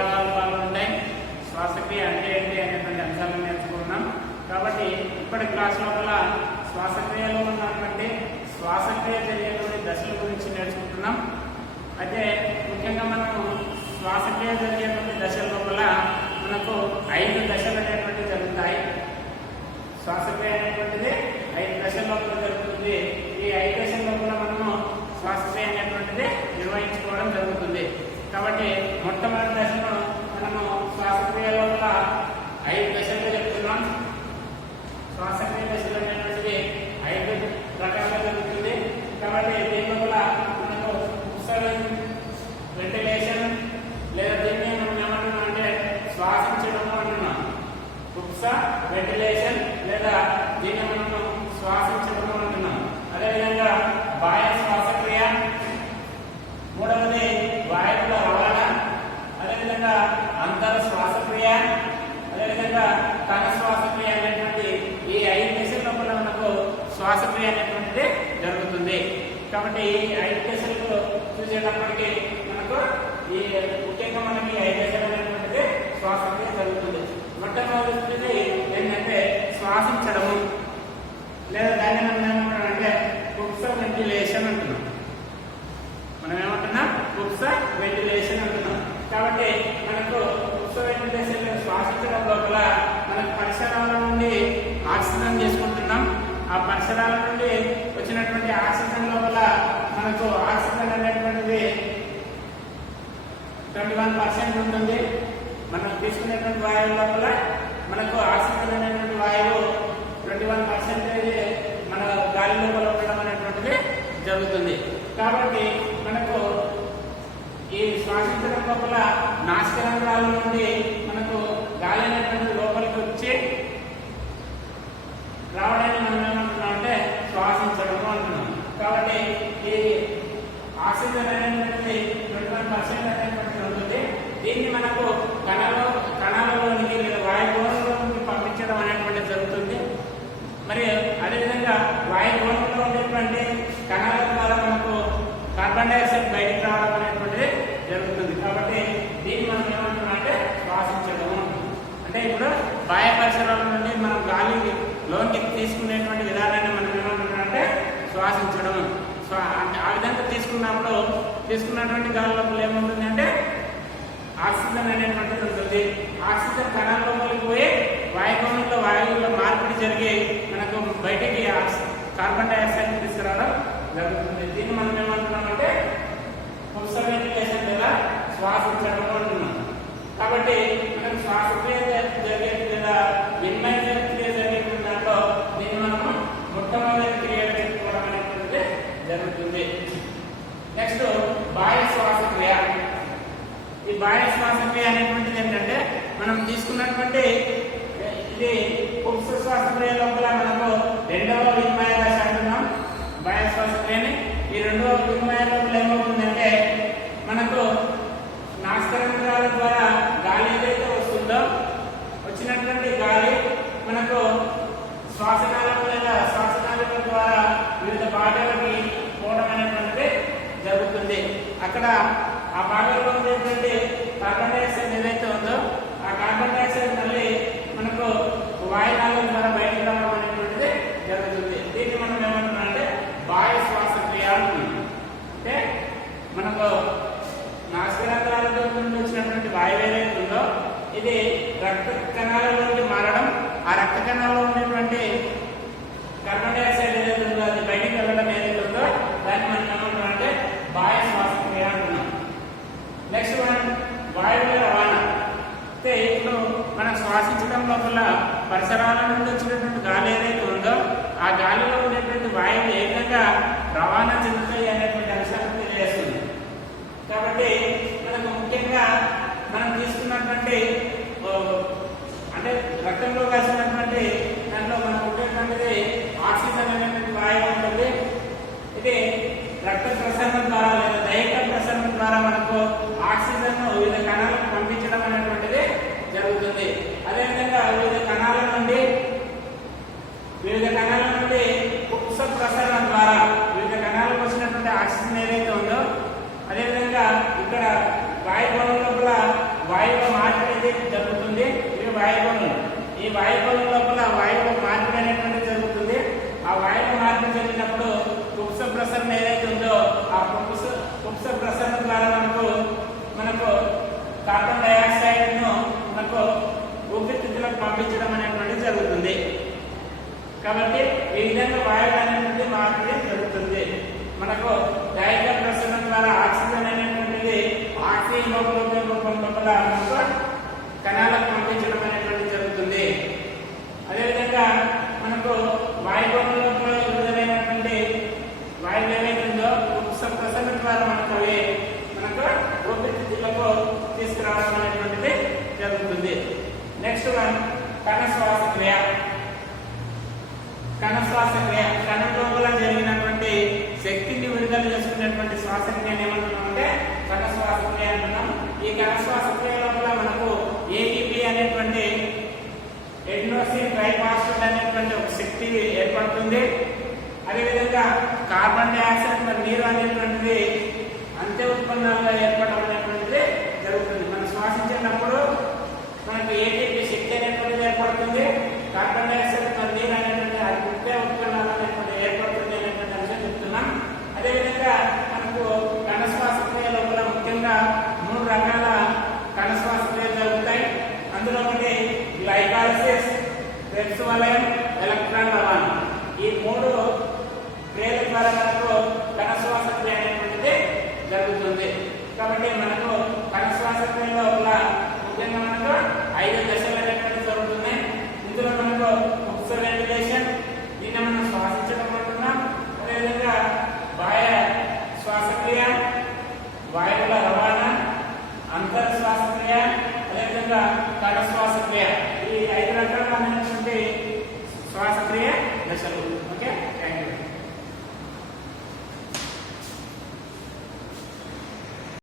భాగాలు పాల్గొంటాయి, శ్వాసక్రియ అంటే ఏంటి అనేటువంటి అంశాలను నేర్చుకున్నాం. కాబట్టి ఇప్పటి క్లాస్ లోపల శ్వాసక్రియలో ఉన్నటువంటి శ్వాసక్రియ జరిగేటువంటి దశల గురించి నేర్చుకుంటున్నాం. అయితే ముఖ్యంగా మనము శ్వాసక్రియ జరిగేటువంటి దశల లోపల మనకు 5 దశలు అనేటువంటి జరుగుతాయి. శ్వాసక్రియ అనేటువంటిది 5 దశల లోపల జరుగుతుంది. ఈ 5 దశల లోపల మనము శ్వాసక్రియ అనేటువంటిది నిర్వహించుకోవడం జరుగుతుంది. కాబట్టి మొట్టమొదటి దశను మనము శ్వాసక్రియ లోపల 5 దశలుగా చెప్తున్నాం. శ్వాసక్రియ దశలు అనేటువంటిది 5 రకాలుగా జరుగుతుంది. కాబట్టి దీని లోపల మనకు వెంటిలేషన్ లేదా దీన్ని మనం ఏమంటున్నాం అంటే శ్వాసించడము అంటున్నాం. కుప్స వెంటిలేషన్ లేదా దీన్ని మనం శ్వాసించడము అంటున్నాం. అదేవిధంగా బాహ్య శ్వాసక్రియ, మూడవది వాయువుల రవాణా, అదేవిధంగా అంతర శ్వాసక్రియ, అదేవిధంగా కణ శ్వాసక్రియ అనేటువంటి ఈ 5 దశల లోపల మనకు శ్వాసక్రియ అనేటువంటిది జరుగుతుంది. కాబట్టి ఈ 5 దశలు చూసేటప్పటికి మనకు ఈ ముఖ్యంగా మనకి 5 దశలు అనేటువంటిది శ్వాసక్రియ జరుగుతుంది. మొట్టమొదటిది ఏంటంటే శ్వాసించడము లేదా దాన్ని మనం ఏమంటున్నామంటే కుప్స వెంటిలేషన్ అంటున్నాం. మనం ఏమంటున్నాం కుప్స వెంటిలేషన్ అంటున్నాం. కాబట్టి మనకు కుప్స వెంటిలేషన్ శ్వాసించడం లోపల మనకు పరిసరాల నుండి ఆక్సిజన్ తీసుకుంటున్నాం. ఆ పరిసరాల నుండి వచ్చినటువంటి ఆక్సిజన్ లోపల మనకు ఆక్సిజన్ అనేటువంటిది 21% ఉంటుంది. మనం తీసుకునేటువంటి వాయువు లోపల మనకు ఆక్సిజన్ అనేటువంటి వాయువు 21% మన గాలి లోపల ఉండడం అనేటువంటిది జరుగుతుంది. కాబట్టి మనకు ఈ శ్వాసించడం లోపల నాసికా రంధ్రాల నుండి మనకు గాలి అనేటువంటి లోపలికి వచ్చి రావడాన్ని మనం ఏమంటున్నాం అంటే శ్వాసించడము అంటున్నాం. కాబట్టి ఈ ఆక్సిజన్ అనేటువంటిది 21% అనేటువంటిది ఉంటుంది. దీన్ని మనకు కణాలలోనికి లేదా వాయుగోళంలోనికి పంపించడం అనేటువంటిది జరుగుతుంది. మరి అదేవిధంగా వాయుగోళంలో ఉండేటువంటి కణాల ద్వారా మనకు కార్బన్ డైఆక్సైడ్ బయటకు రావడం అనేటువంటిది జరుగుతుంది. కాబట్టి దీన్ని మనం ఏమంటున్నాం అంటే శ్వాసించడం. అంటే ఇప్పుడు బాహ్య పరిసరాల నుండి మనం గాలి లోనికి తీసుకునేటువంటి విధానాన్ని మనం ఏమంటున్నాం అంటే శ్వాసించడం. ఆ విధంగా తీసుకున్నటువంటి గాలి లోపల ఏముంటుంది అంటే ఆక్సిజన్ అనేటువంటిది ఉంటుంది. ఆక్సిజన్ కణాల లోపలికి పోయి వాయుగోళంలో వాయువుల్లో మార్పిడి జరిగి మనకు బయటికి కార్బన్ డైఆక్సైడ్ తీసుకురావడం జరుగుతుంది. దీన్ని మనం ఏమంటున్నామంటే కుప్స వెంటిలేషన్ లేదా శ్వాసించడం అంటున్నాం. కాబట్టి మనకు శ్వాసక్రియ జరిగేది లేదా వినిమయ క్రియ జరిగేటువంటి దాంట్లో దీన్ని మనము మొట్టమొదటి క్రియలు చెప్పుకోవడం అనేటువంటిది జరుగుతుంది. నెక్స్ట్ బాహ్య శ్వాసక్రియ. ఈ బాహ్య శ్వాసక్రియ అనేటువంటిది ఏంటంటే మనం తీసుకున్నటువంటి ఇది కుప్స శ్వాసక్రియ లోపల మనకు 2వ వినిమయ దశ అంటున్నాం బాహ్య శ్వాసక్రియని. ఈ 2వ వినిమయ లోపల ఏమవుతుందంటే మనకు నాసికా రంధ్రాల ద్వారా గాలి ఏదైతే వస్తుందో వచ్చినటువంటి గాలి మనకు శ్వాసనాళం లేదా శ్వాసనాళిక ద్వారా వివిధ భాగాలకి పోవడం అనేటువంటిది జరుగుతుంది. అక్కడ ఆ భాగంలో ఉండేటువంటి కార్బన్ డైఆక్సైడ్ ఏదైతే ఉందో ఆ కార్బన్ డైఆక్సైడ్ మళ్ళీ మనకు వాయునాళం ద్వారా బయటకు రావడం అనేటువంటిది జరుగుతుంది. దీన్ని మనం ఏమంటున్నాం అంటే బాహ్య శ్వాసక్రియ అంటున్నాం. అంటే మనకు నాసికా రంధ్రాలతో నుండి వచ్చినటువంటి వాయువు ఏదైతే ఉందో ఇది రక్త కణాలలోకి మారడం, ఆ రక్త కణాల్లో ఉండేటువంటి కార్బన్ డైఆక్సైడ్ ఏదైతే ఉందో అది బయటికి వెళ్ళడం ఏదైతే ఉందో దాన్ని మనం ఏమంటున్నాం అంటే బాహ్య శ్వాసక్రియ అంటున్నాం. నెక్స్ట్ మనం వాయువుల రవాణా. అయితే ఇప్పుడు మనం శ్వాసించడం లోపల పరిసరాల నుండి వచ్చినటువంటి గాలి ఏదైతే ఉందో ఆ గాలిలో ఉండేటువంటి వాయువులు ఏ విధంగా రవాణా చెందుతాయి అనేటువంటి అంశాలను తెలియజేస్తుంది. కాబట్టి మనకు ముఖ్యంగా మనం తీసుకున్నటువంటి అంటే రక్తంలో కలిసినటువంటి దాంట్లో మనకు ఉండేటువంటిది ఆక్సిజన్ అనేటువంటి వాయువు ఉంటుంది. ఇది రక్త ప్రసరణ ద్వారా లేదా దైహిక ప్రసరణ ద్వారా మనకు ఆక్సిజన్ వివిధ కణాలకు పంపించడం అనేటువంటిది జరుగుతుంది. అదేవిధంగా వివిధ కణాల నుండి కుప్స ప్రసరణ ద్వారా వివిధ కణాలకు వచ్చినటువంటి ఆక్సిజన్ ఏదైతే ఉందో అదేవిధంగా ఇక్కడ వాయుగోళం లోపల వాయువు ఊపిరితిత్తులకు పంపించడం అనేటువంటిది జరుగుతుంది. కాబట్టి ఈ విధంగా వాయువు అనేటువంటి మార్పిడి జరుగుతుంది. మనకు దైహిక ప్రసరణ ద్వారా ఆక్సిజన్ అనేటువంటిది ఆక్సిహీమోగ్లోబిన్ రూపం లోపల మనకు కణాలకు పంపించడం అనేటువంటిది జరుగుతుంది. అదేవిధంగా మనకు వాయుగోళం లోపల విడుదలైనటువంటి వాయువు ఏమైతుందో ప్రసరణ ద్వారా మనకు అవి మనకు ఊపిరితిత్తులకు తీసుకురావడం అనేటువంటిది జరుగుతుంది. నెక్స్ట్ వన్ కణ శ్వాసక్రియ. కణ శ్వాసక్రియ కణం లోపల జరిగినటువంటి శక్తిని విడుదల చేసుకునేటువంటి శ్వాసక్రియను ఏమంటున్నామంటే కణ శ్వాసక్రియ అంటున్నాం. ఈ కణ శ్వాసక్రియ లోపల మనకు ఏటీపీ అనేటువంటి ఎడినోసిన్ ట్రైఫాస్ఫేట్ అనేటువంటి ఒక శక్తి ఏర్పడుతుంది. అదేవిధంగా కార్బన్ డైఆక్సైడ్ మరియు నీరు అనేటువంటిది అంత్య ఉత్పన్నాలుగా ఏర్పడడం అనేటువంటిది జరుగుతుంది. మనం శ్వాసించేటప్పుడు మనకు ఏటీపీ శక్తి అనేటువంటిది ఏర్పడుతుంది. కార్బన్ డైఆక్సైడ్ మరియు నీరు అనేటువంటి అంత్య ఉత్పన్నాలు అనేటువంటి ఏర్పడుతుంది అనేటువంటి అంశం చెప్తున్నాం. అదేవిధంగా మనకు కణ శ్వాసక్రియ లోపల ముఖ్యంగా 3 రకాల కణ శ్వాసక్రియలు జరుగుతాయి. అందులో ఒకటి గ్లైకాలసిస్, క్రెబ్స్ వలయం, ఎలక్ట్రాన్ రవాణా. ఈ 3 క్రియల ద్వారా మనకు కణ శ్వాసక్రియ అనేటువంటిది జరుగుతుంది. కాబట్టి మనకు కణ శ్వాసక్రియ లోపల ముఖ్యంగా మనకు 5 దశలు అనేటువంటివి జరుగుతున్నాయి. ఇందులో మనకు ముక్త వెంటిలేషన్, దీన్ని మనం శ్వాసించడం అంటున్నాం. అదేవిధంగా బాహ్య శ్వాసక్రియ, వాయువుల రవాణా, అంతర్ శ్వాసక్రియ, అదేవిధంగా కణ శ్వాసక్రియ. ఈ 5 రకాలైనటువంటి శ్వాసక్రియ దశలు. Okay, thank you.